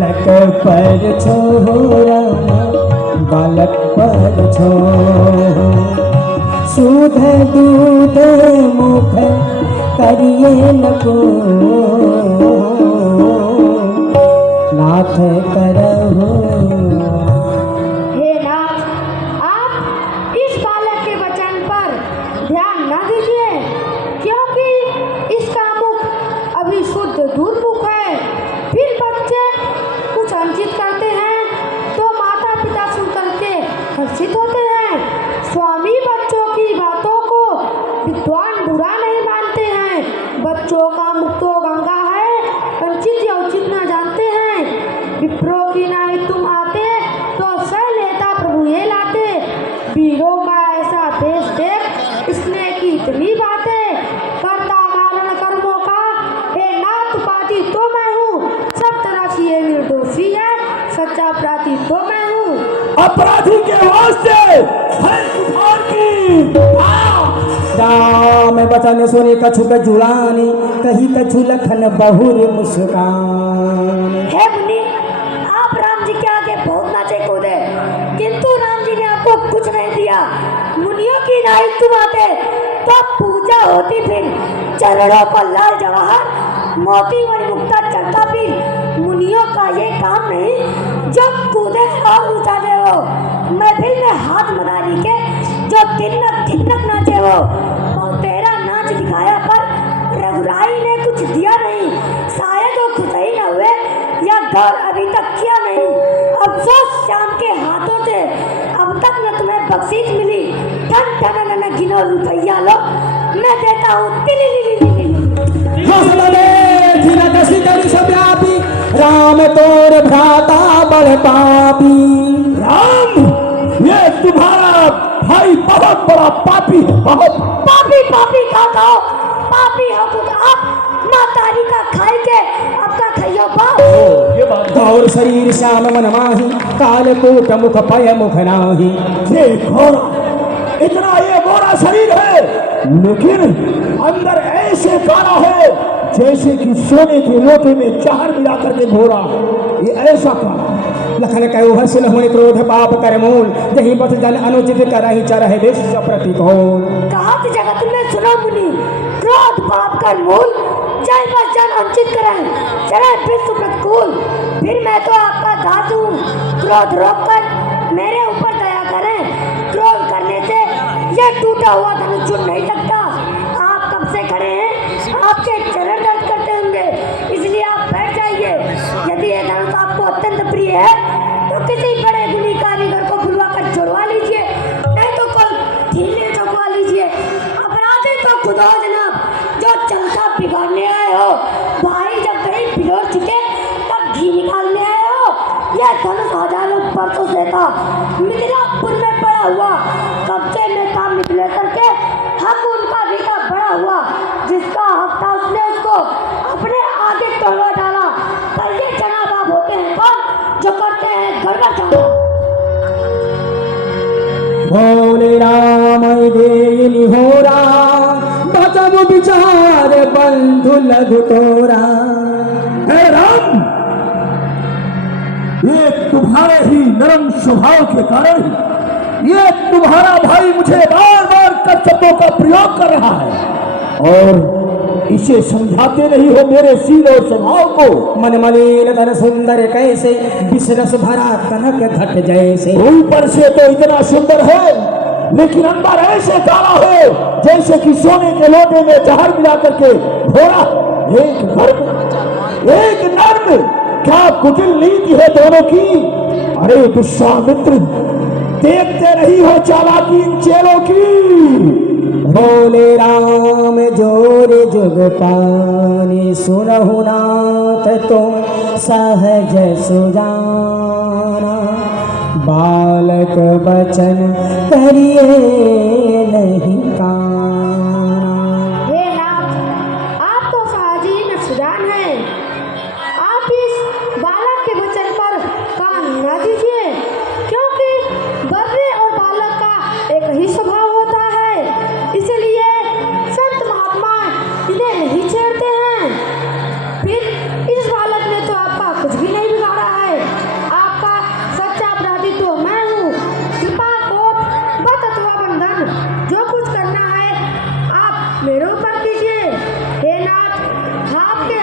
Luck पर छोरा बालक पर छो सुध दूध मुख करिए नको नाथ करहु। हे नाथ, आप इस बालक के वचन पर ध्यान न दीजिए, क्योंकि इसका मुख अभी शुद्ध दूध मुख है। फिर बच्चे कुछ अंचित करते हैं तो माता पिता सुन करके हर्षित होते हैं। स्वामी बच्चों की बातों को विद्वान बुरा नहीं मानते हैं। बच्चों का मुख तो गंगा है, अंचित या उचित न जानते हैं। विप्रो की नाई तुम आते तो सह लेता प्रभु ये लाते। वीरों का ऐसा देश देख इसने की इतनी बातें। करता कारण कर्मों का हे नाथ पाती तो मैं हूँ। सब तरह से ये निर्दोषी है, सच्चा अपराधी तो मैं हूँ। अपराधी के वास्ते है कुठार की। राम बचन सुने कछु जुड़ानी कही कछु लखन बहुर मुस्कान। हे मुनि, आप राम जी के आगे बहुत नाचे कूदे, किंतु राम जी ने आपको कुछ नहीं दिया। मुनियों की नाई तुम आते तो पूजा होती, फिर चरणों को लाल जवाहर मोती मणिमुक्ता चढ़ता। फिर मुनियों का ये काम नहीं जो कूदे और उछाले हो। महफिल में हाथ मदारी के जो तिनक तिनक नाचे हो। और तेरा नाच दिखाया पर रघुराई ने कुछ दिया नहीं। शायद वो खुश ही न हुए या गौर अभी तक किया नहीं। अफसोस श्याम के हाथों से अब तक न तुम्हें बख्शीश मिली। ठन ठन न गिनो रुपया लो, मैं देता हूँ तिली। राम तोर भ्राता बड़ पापी। राम, ये तुम्हारा भाई बहुत बड़ा पापी, बहुत पापी का दो। पापी हो खुद आप, मातारी का खाई के आपका खाइयो बाप। ये बात गौर शरीर श्याम मन माही काल कूट मुख पय मुख नाही। ये घोड़ा, इतना ये गोरा शरीर है, लेकिन अंदर ऐसे काला है जैसे कि सोने के लोटे में जहर मिला करके घोड़ा। ये ऐसा काला। लखन कहो हर्ष न होने क्रोध पाप कर मूल यही पथ जन अनुचित करहि चरहि देश प्रतिकूल। कहा कि जगत में सुनो मुनि, क्रोध पाप का मूल, जय बस जन अनुचित करें चले विश्व प्रतिकूल। फिर मैं तो आपका दास हूँ, क्रोध रोक कर मेरे ऊपर दया करें। क्रोध करने से यह टूटा हुआ धनुष छूट नहीं सकता। आप कब से खड़े हैं, आपके चरण दर्द करते होंगे, इसलिए आप बैठ जाइए। यदि यह धनुष आपको अत्यंत प्रिय है तो किसी बड़े गुणी कारीगर को बुलवा कर जुड़वा लीजिए, नहीं तो कोई ढीले चौकवा लीजिए। अपराधी तो खुद हो जनाब, जो चलता बिगाड़ने आए हो। भाई जब कहीं बिगड़ चुके तब घी निकालने आए हो। यह धनुष हजारों वर्षों से था मिथिलापुर में पड़ा हुआ। कब्जे में काम निकले करके हक उनका बीता बड़ा हुआ। जिसका हक था उसने उसको अपने आगे तोड़वा डाला। पर ये जनाब आप होते हैं कौन जो करते हैं गड़बड़ काम। बोले राम देनी होरा बचब विचार बंधु लघु तोरा। हे राम, ये तुम्हारे ही नरम स्वभाव के कारण ये तुम्हारा भाई मुझे बार बार कर शब्दों का प्रयोग कर रहा है और इसे समझाते नहीं हो मेरे शील और स्वभाव को। मन मलिन धन सुंदर कैसे विषरस भरा कनक घट जैसे। ऊपर से तो इतना सुंदर है लेकिन अंदर ऐसे काला है जैसे कि सोने के लोटे में जहर मिला करके घोड़ा। एक धर्म एक नर्म, क्या कुटिल नीति है दोनों की। अरे दुष्यमित्र, देखते नहीं हो चालाकी इन चेलों की। बोले राम जोर जुग पानी सुनहु नाथ तुम सहज सुजाना। बालक बचन करिए नहीं काना। हे नाथ, आप तो साजी न सुजान हैं। आप इस बालक के वचन पर कान न दीजिए, क्योंकि बर्रे और बालक का एक ही स्वभाव होता है। इसलिए संत महात्मा इन्हें नहीं छेड़ते हैं। फिर इस बालक ने तो आपका कुछ भी नहीं कीजिए। हे नाथ, आपके